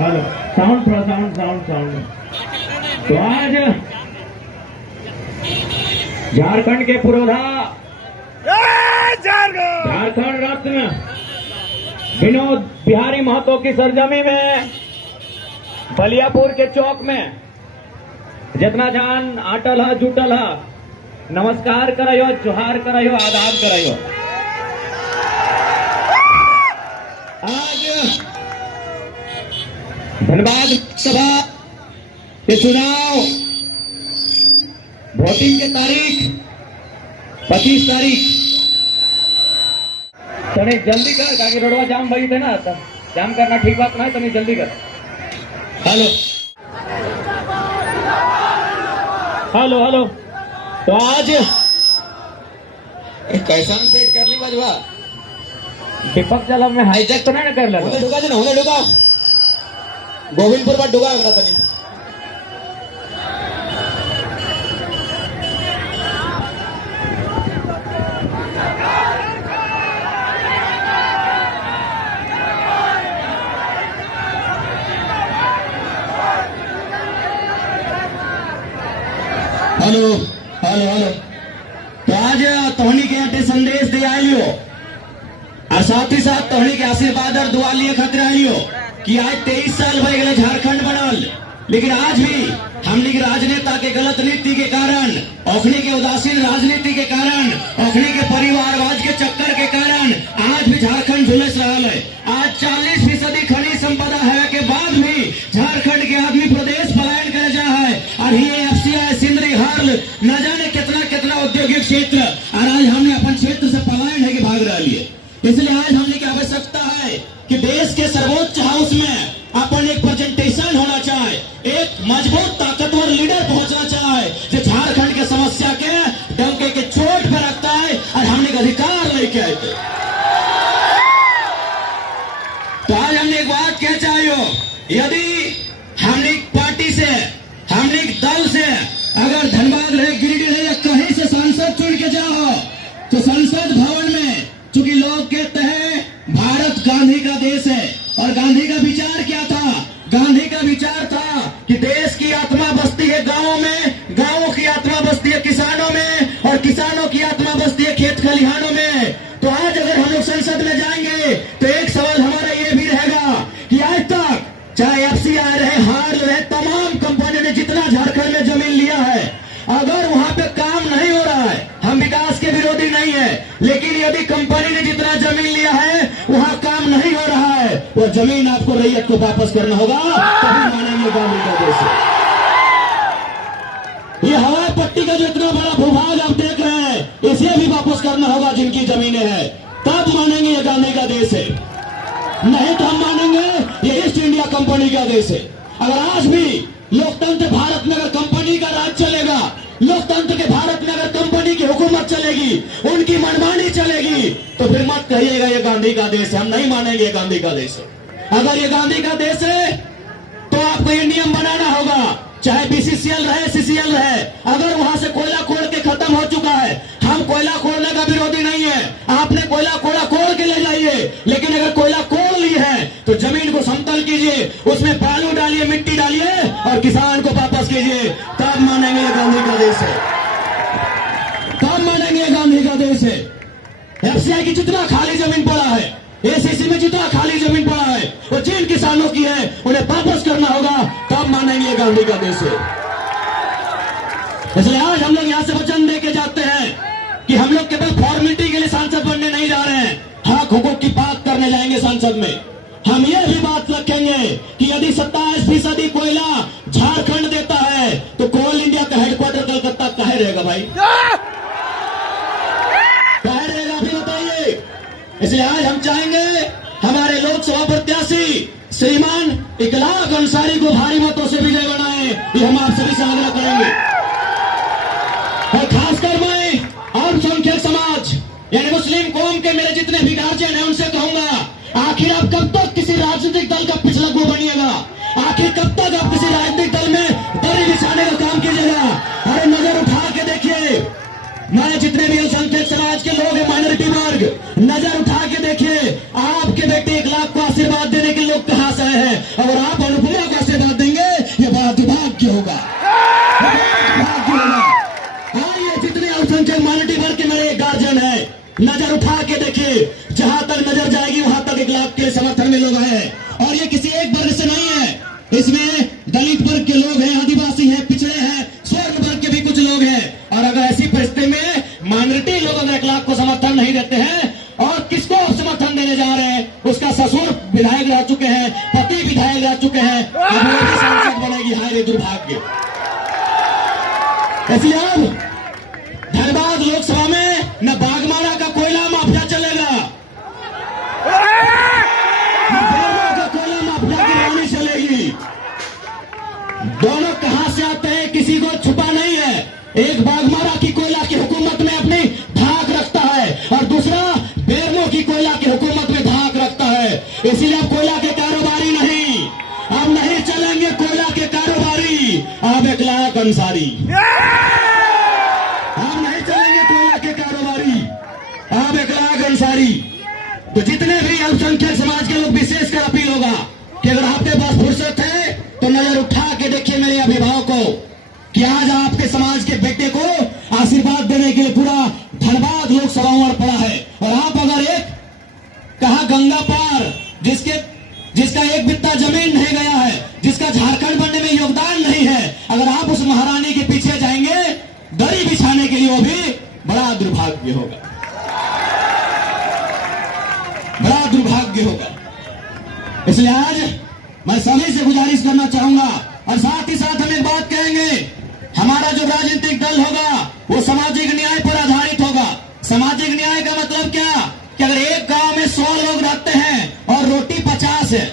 Hello sound थोड़ा sound. तो आज झारखंड के पुरोधा, झारखंड रत्न विनोद बिहारी महतो की सरजमी में बलियापुर के चौक में जितना जान आटल है जुटल है, नमस्कार करायो, जोहार करायो, आदाब करायो। आज धनबाद सभा के चुनाव वोटिंग के तारीख 25 तारीख। तने जल्दी कर ताकि रोडवा जाम भई थे ना, जाम करना ठीक बात नहीं, तने जल्दी कर। हेलो तो आज कैसा सेट कर ली बजवा दीपक चला में हाईजैक तो नहीं कर लगा। होने डुगा गोविंदपुर पर डुगा अगला तनी। हेलो तो आज तोहनी के अटे संदेश दे आइयो और साथ ही साथ तोहनी के आशीर्वाद और दुआ लिए खतरे आइयो कि आज 23 साल भर गए झारखंड बनल, लेकिन आज भी हमने के राजनेता के गलत नीति के कारण, ओखनी के उदासीन राजनीति के कारण, ओखनी के परिवारवाद के चक्कर के कारण आज भी झारखंड झुलस रहा है। आज 40% खनिज संपदा है के बाद भी झारखंड के आदमी प्रदेश पलायन कर जा है और ये एफसीआई सिंदरी हर्ल न जाने कितना औद्योगिक क्षेत्र, और आज हमने अपन क्षेत्र से पलायन है कि भाग रहा है। इसलिए आज हमने की आवश्यकता है कि देश के सर्वोच्च हाउस में अपन एक प्रेजेंटेशन होना चाहे, एक मजबूत ताकतवर लीडर पहुंचना चाहे जो झारखंड के समस्या के डंके के चोट पर रखता है और हमने का अधिकार लेके आए थे। तो आज हमने एक बात कह चाहिए, यदि हमने पार्टी से, हमने दल से अगर धनबाद रहे, गिरिडीह रहे या कहीं से सांसद चुन के जाओ तो संसद भवन में, चूंकि लोग कहते हैं भारत गांधी का देश है, और गांधी का विचार क्या था? गांधी का विचार था कि देश की आत्मा बसती है गांवों में, गांवों की आत्मा बसती है किसानों में, और किसानों की आत्मा बसती है खेत खलिहानों में। तो आज अगर हम लोग संसद में जाएंगे तो एक सवाल हमारा ये भी रहेगा कि आज तक चाहे एफसीआई रहे, हार्ल रहे, तमाम कंपनियों ने जितना झारखंड में जमीन लिया है, अगर वहां पे काम नहीं हो रहा है, हम विकास के विरोधी नहीं है, लेकिन यदि कंपनी ने जितना जमीन लिया है वहां काम नहीं हो रहा है, वो जमीन आपको रैयत को वापस करना होगा, तभी मानेंगे गांधी का देश। ये हवाई पट्टी का जो इतना बड़ा भूभाग आप देख रहे हैं, इसे भी वापस करना होगा जिनकी जमीनें हैं, तब मानेंगे ये गांधी का देश है। नहीं तो हम मानेंगे ये ईस्ट इंडिया कंपनी का देश है। अगर आज भी लोकतंत्र भारत में अगर कंपनी का राज चलेगा, लोकतंत्र के भारत में अगर कंपनी की हुकूमत चलेगी, उनकी मनमानी चलेगी, तो फिर मत कहिएगा ये गांधी का देश है। हम नहीं मानेंगे ये गांधी का देश है। अगर ये गांधी का देश है तो आपको ये नियम बनाना होगा, चाहे बीसीसीएल रहे, सीसीएल रहे, अगर वहां से कोयला खोल के खत्म हो चुका है, हम कोयला खोलने का विरोधी नहीं है, आपने कोयला खोल के ले जाइए, लेकिन अगर कोयला खोल ली है तो जमीन को समतल कीजिए, उसमें बालू डालिए, मिट्टी डालिए और किसान को वापस कीजिए, तब मानेंगे ये गांधी का देश है, तब मानेंगे ये गांधी का देश है। एफसीआई की जितना खाली जमीन पड़ा है, एसीसी में जितना खाली जमीन पड़ा है, वो जिन किसानों की है उन्हें वापस करना होगा, तब मानेंगे गांधी का देश है। इसलिए आज हम लोग यहाँ से वचन दे के जाते हैं कि हम लोग केवल फॉर्मेलिटी के लिए सांसद बनने नहीं जा रहे हैं, हक हुकूक की बात करने जाएंगे संसद में। हम ये भी बात रखेंगे कि यदि 27% कोयला झारखंड देता है तो कोल इंडिया का हेडक्वार्टर कलकत्ता कहे रहेगा भाई, कहे रहेगा, अभी बताइए। इसलिए आज हम चाहेंगे हमारे लोकसभा प्रत्याशी श्रीमान इकलाक अंसारी को भारी मतों से विजय बनाए, ये हम आप सभी से आग्रह करेंगे। और खासकर मैं अल्पसंख्यक समाज यानी मुस्लिम कौम के मेरे जितने भी गार्जियन हैं उनसे कहूंगा, आखिर आप कब तक किसी राजनीतिक दल का पिछला गो बनिएगा? आखिर कब तक आप किसी राजनीतिक दल में दरी बिछाने का काम कीजिएगा? अरे नजर उठा के देखिए, मैं जितने भी अल्पसंख्यक समाज के लोग हैं, माइनॉरिटी वर्ग, नजर उठा के देखिए, आपके बेटे 1 लाख को आशीर्वाद देने के लोग कहां से आए हैं? अगर आप अनुपमा को आशीर्वाद देंगे ये बड़ा दुर्भाग्य होगा, दुर्भाग्य होगा। और ये जितने अल्पसंख्यक माइनॉरिटी वर्ग के मेरे गार्जियन है, नजर उठा के देखिए, जहां तक नजर जाएगी वहां तक 1 लाख के समर्थन में लोग आए हैं। और ये किसी एक वर्ग से नहीं है, इसमें दलित वर्ग के लोग हैं, आदिवासी हैं, पिछड़े हैं, स्वर्ण वर्ग के भी कुछ लोग हैं। और अगर ऐसी परिस्थिति में माइनॉरिटी लोग अगर 1 लाख को समर्थन नहीं देते हैं, और किसको समर्थन देने जा रहे हैं, उसका ससुर विधायक रह चुके हैं, पति विधायक रह चुके हैं, अब वो भी सांसद बनेगी, हाय रे दुर्भाग्य। इसलिए अब धनबाद लोकसभा में न बागमारा का कोयला माफिया चलेगा, न बेरमो का कोयला माफिया की रानी चलेगी। दोनों कहां से आते हैं किसी को छुपा नहीं है। एक बागमारा की कोयला की हुकूमत में अपनी धाक रखता है और दूसरा बेरमो की कोयला की हुकूमत में धाक रखता है। इसीलिए अब कोयला के कारोबारी नहीं, अब नहीं चलेंगे कोयला के कारोबारी, अब 1 लाख अंसारी। हम नहीं चलेंगे कोयला के कारोबारी, अब 1 लाख अंसारी। तो जितने भी अल्पसंख्यक समाज के लोग, विशेषकर अपील होगा कि अगर आपके पास फुर्सत है तो नजर उठा के देखिए मेरे अभिभावकों कि आज आपके समाज के बेटे को आशीर्वाद देने के लिए पूरा धनबाद लोकसभा उमड़ पड़ा है। और आप अगर एक कहा गंगा पार जिसका 1 बित्ता जमीन नहीं गया है, जिसका झारखंड बनने में योगदान नहीं है, अगर आप उस महारानी के पीछे जाएंगे दरी बिछाने के लिए, वो भी बड़ा दुर्भाग्य होगा, बड़ा दुर्भाग्य होगा। इसलिए आज मैं सभी से गुजारिश करना चाहूंगा और साथ ही साथ हम एक बात कहेंगे, हमारा जो राजनीतिक दल होगा वो सामाजिक न्याय पर आधारित होगा। सामाजिक न्याय का मतलब क्या कि अगर एक गांव में 100 लोग रहते हैं और रोटी 50 है,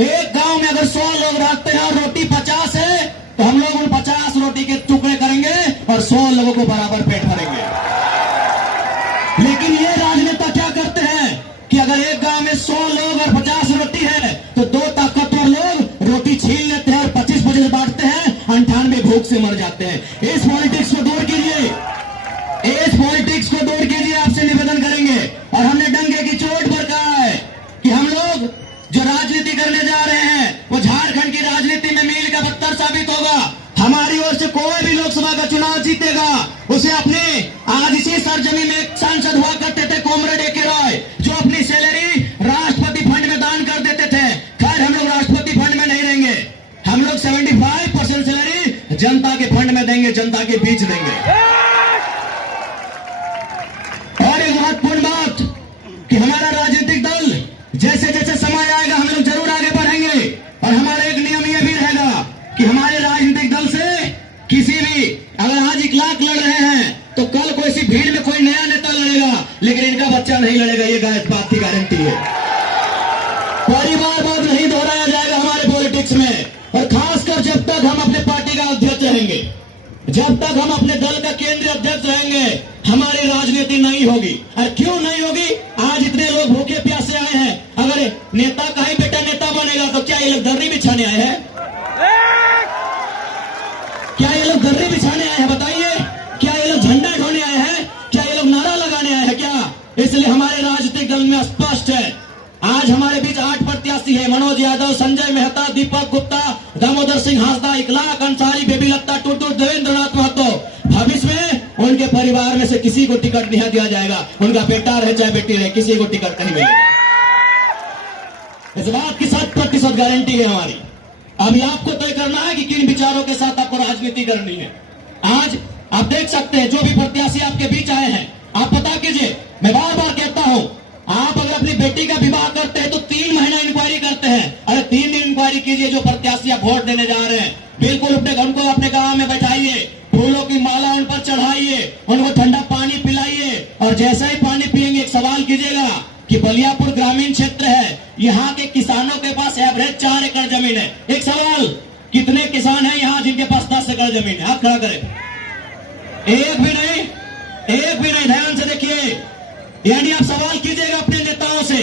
एक गांव में अगर 100 लोग रहते हैं और रोटी 50 है, तो हम लोग उन 50 रोटी के टुकड़े करेंगे और 100 लोगों को बराबर पेट भरेंगे। लेकिन ये राजनेता क्या करते हैं कि अगर एक गांव में 100 लोग और 50 रोटी है तो 2 ताकतवर लोग रोटी छीन लेते हैं और 25-25 बांटते हैं, 98 भूख से मर जाते हैं। इस पॉलिटिक्स को दूर कीजिए, इस पॉलिटिक्स को दूर कीजिए, आपसे निवेदन करेंगे। और हमने डंके की चोट पर कहा है कि हम लोग जो राजनीति करने जा रहे हैं वो झारखंड की राजनीति में मील का पत्थर साबित होगा। हमारी ओर से कोई भी लोकसभा का चुनाव जीतेगा उसे अपने, आज इसी सरजमी में एक सांसद हुआ करते थे कॉमरेड ए.के. रॉय, जो अपनी सैलरी राष्ट्रपति फंड में दान कर देते थे। खैर हम लोग राष्ट्रपति फंड में नहीं देंगे, हम लोग 75% सैलरी जनता के फंड में देंगे, जनता के बीच देंगे। और एक महत्वपूर्ण बात कि हमारा राजनीतिक दल जैसे जैसे समय आएगा हम लोग जरूर आगे बढ़ेंगे। और हमारा एक नियम यह भी रहेगा कि हमारे राजनीतिक दल से किसी भी, अगर आज 1 लाख लड़ रहे हैं तो कल कोई सी भीड़ में कोई नया नेता लड़ेगा, लेकिन इनका बच्चा नहीं लड़ेगा, ये इस बात की गारंटी है। परिवारवाद नहीं दोहराया जाएगा हमारे पॉलिटिक्स में। और खासकर जब तक हम अपने पार्टी का अध्यक्ष रहेंगे, जब तक हम अपने दल का केंद्रीय अध्यक्ष रहेंगे, हमारी राजनीति नहीं होगी। और क्यों नहीं होगी? आज इतने लोग भूखे प्यासे आए हैं, अगर नेता का ही बेटा नेता बनेगा तो क्या ये लोग दर्री बिछाने आए हैं? क्या ये लोग दर्री बिछाने आए हैं? बताइए, क्या ये लोग झंडा ढोने आए हैं? क्या ये लोग नारा लगाने आए हैं क्या? इसलिए हमारे राजनीतिक दल में स्पष्ट है, आज हमारे बीच 8 प्रत्याशी है, मनोज यादव, संजय मेहता, दीपक गुप्ता, दामोदर सिंह हांसदा, 1 लाख अंसारी, बेबी लत्ता टुटू, देवेंद्र नाथ महतो। भविष्य में उनके परिवार में से किसी को टिकट नहीं दिया जाएगा, उनका बेटा रहे चाहे बेटी रहे, किसी को टिकट नहीं मिलेगा। इस बात की 100% गारंटी है हमारी। अभी आपको तय करना है कि किन विचारों के साथ आपको राजनीति करनी है। आज आप देख सकते हैं जो भी प्रत्याशी आपके बीच आए हैं, आप पता कीजिए, मैं बार बार कहता हूं, आप अगर अपनी बेटी का विवाह करते हैं तो 3 महीना इंक्वायरी करते हैं। अरे 3 दिन इंक्वायरी कीजिए। जो प्रत्याशी आप वोट देने जा रहे हैं, बिल्कुल उनको अपने गांव में बैठाइए, फूलों की माला उन पर चढ़ाइए, उनको ठंडा पानी पिलाइए, और जैसा ही पानी पिएंगे एक सवाल कीजिएगा कि बलियापुर ग्रामीण क्षेत्र है, यहाँ के किसानों के पास एवरेज 4 एकड़ जमीन है। एक सवाल, कितने किसान हैं यहाँ जिनके पास 10 एकड़ जमीन है? हाथ खड़ा करें। एक भी नहीं, एक भी नहीं। ध्यान से देखिए, यानी आप सवाल कीजिएगा अपने नेताओं से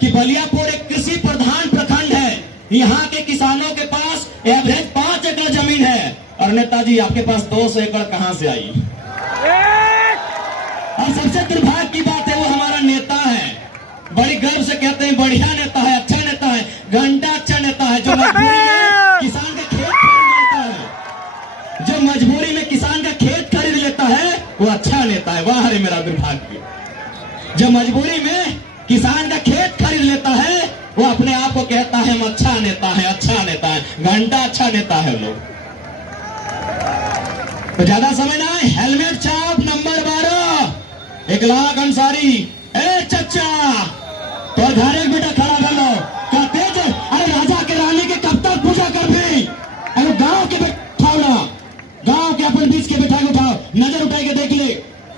कि बलियापुर एक कृषि प्रधान प्रखंड है, यहाँ के किसानों के पास एवरेज 5 एकड़ जमीन है, और नेताजी आपके पास 200 एकड़ कहां से आई? और सबसे दुर्भाग्य की बात है, वो हमारा नेता है, बड़ी गर्व से कहते हैं बढ़िया नेता है, अच्छा नेता है, घंटा अच्छा नेता है, जो किसान का खेत खरीद लेता है, जो मजबूरी में किसान का खेत खरीद लेता है वो अच्छा नेता है। वाह रे मेरा दुर्भाग्य। जो मजबूरी में किसान का खेत खरीद लेता है वो अपने आप को कहता है हम अच्छा नेता है, अच्छा नेता है, घंटा अच्छा नेता है लोग। तो ज्यादा समय ना, हेलमेट छाप नंबर 12 1 लाख अंसारी। ए चचा तो घर एक बेटा खड़ा कर लो, कहते थे अरे राजा के रानी के कब तक पूजा कर भी। अरे गांव के बैठाओ ना, गांव के अपन बीच के बैठा के उठाओ, नजर उठा के देख ले,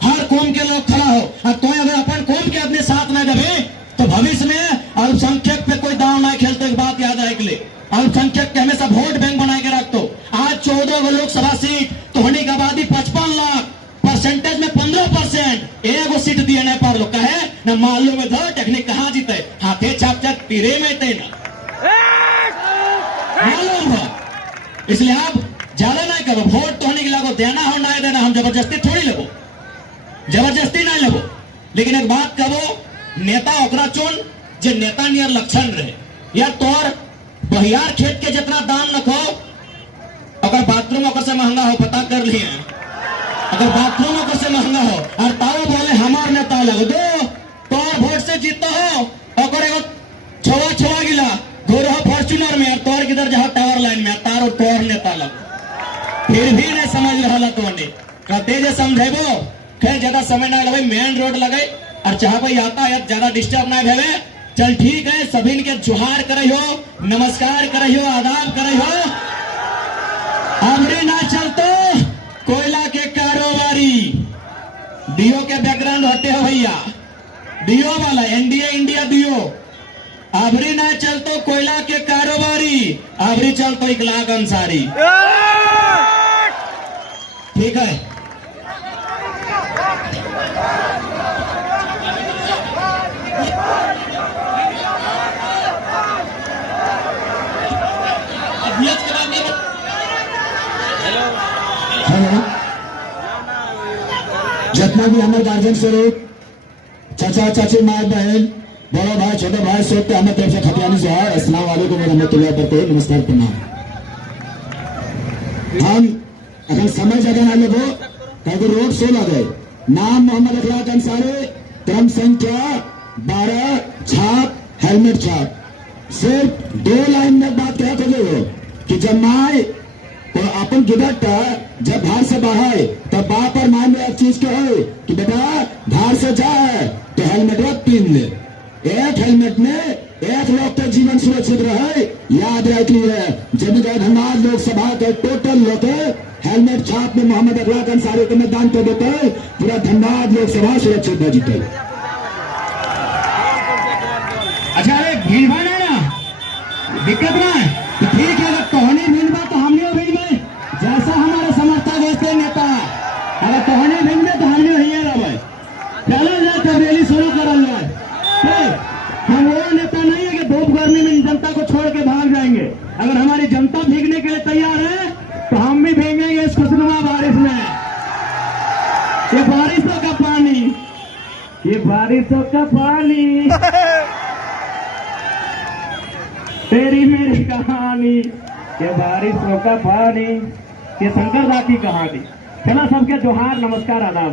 हर कौम के लोग खड़ा हो। अब तो अगर अपन कौम के अपने साथ ना देवे तो भविष्य में अल्पसंख्यक पे कोई दाव ना खेलते। एक बात याद रख ले, अल्पसंख्यक के हमेशा वोट बैंक बना के रख दो। आज 14 लोकसभा सीट तो होने की आबादी 55 लाख, परसेंटेज में 15%, एगो सीट दिए न पार लोग कहे न मालूम में धर टेक्निक कहाँ जीते, हाथे छाप छाप तीरे में थे ना मालूम है। इसलिए आप ज्यादा ना करो, वोट तो होने के लागो, देना हो ना देना, हम जबरदस्ती थोड़ी लगो, जबरदस्ती ना लगो। लेकिन एक बात कहो, नेता ओकरा चुन जे नेता नियर लक्षण रहे। यार तोर बहियार खेत के जितना दाम न खो, अगर बाथरूम ओकर से महंगा हो, पता कर लिए, अगर बाथरूम ओकर से महंगा हो और ताऊ बोले हमार नेता लगो दो, तो वोट से जीतो हो, अगर एगो छोवा छोवा गिला घोर हो फॉर्च्यूनर में, तोर किधर जहाँ टावर लाइन में तारो तोर नेता लगो, फिर भी नहीं समझ रहा तो कहते जे समझेबो। खैर ज्यादा समय ना लगे, मेन रोड लगे और चाह भाई यातायात ज्यादा डिस्टर्ब ना भेवे। चल ठीक है, सभी के जुहार करे हो, नमस्कार करे हो, आदाब करे हो। अबरी ना चलतो कोयला के कारोबारी, डीओ के बैकग्राउंड होते हो भैया, डीओ वाला एनडीए इंडिया डीओ। अबरी ना चलतो कोयला के कारोबारी, अबरी चलतो 1 लाख अंसारी। ठीक है, जितना भी हमारे गार्जियन स्वरूप चाचा चाची माए बहन बड़ा भाई छोटे भाई सोते हमें तरफ से खतियानी जोहार, अस्सलाम वालेकुम रहमतुल्लाह बरकातहू, नमस्कार प्रणाम। हम अगर समय जगह ना लेबो कहीं रोड शो लगे, नाम मोहम्मद अखलाक अंसारी, क्रम संख्या 12, छाप हेलमेट छाप। सिर्फ 2 लाइन में बात क्या करो कि जब माए तो अपन गिदट जब घर से बाहर तब बाप और माँ में एक चीज के हो कि बेटा घर से जाए तो हेलमेट पहन ले। एक हेलमेट में 1 लोग का जीवन सुरक्षित रहे। याद रखिए, जब धनबाद लोकसभा के टोटल लोग हेलमेट छाप में मोहम्मद अखलाक अंसारी को मतदान कर देते, पूरा धनबाद लोकसभा सुरक्षित जीते। अच्छा अरे भीड़ भाड़ है ना, दिक्कत ना है तो ठीक है, अगर तोहनी भीड़ बा तो हमने भीड़ में जैसा हमारे समर्थक वैसे नेता, अगर तोहनी भीड़ में तो हमने ही रहे। चलो जाए तो रैली शुरू करल जाए। हम वो नेता नहीं है कि धूप गर्मी में जनता को छोड़ के भाग जाएंगे। अगर हमारी जनता भीगने के लिए तैयार है तो हम भी भीगेंगे इस खुशनुमा बारिश में। ये बारिशों का पानी, ये बारिशों का पानी, तेरी मेरी कहानी, ये बारिशों का पानी, ये शंकर दा की कहानी। चला सबके जोहार, नमस्कार, आदाब।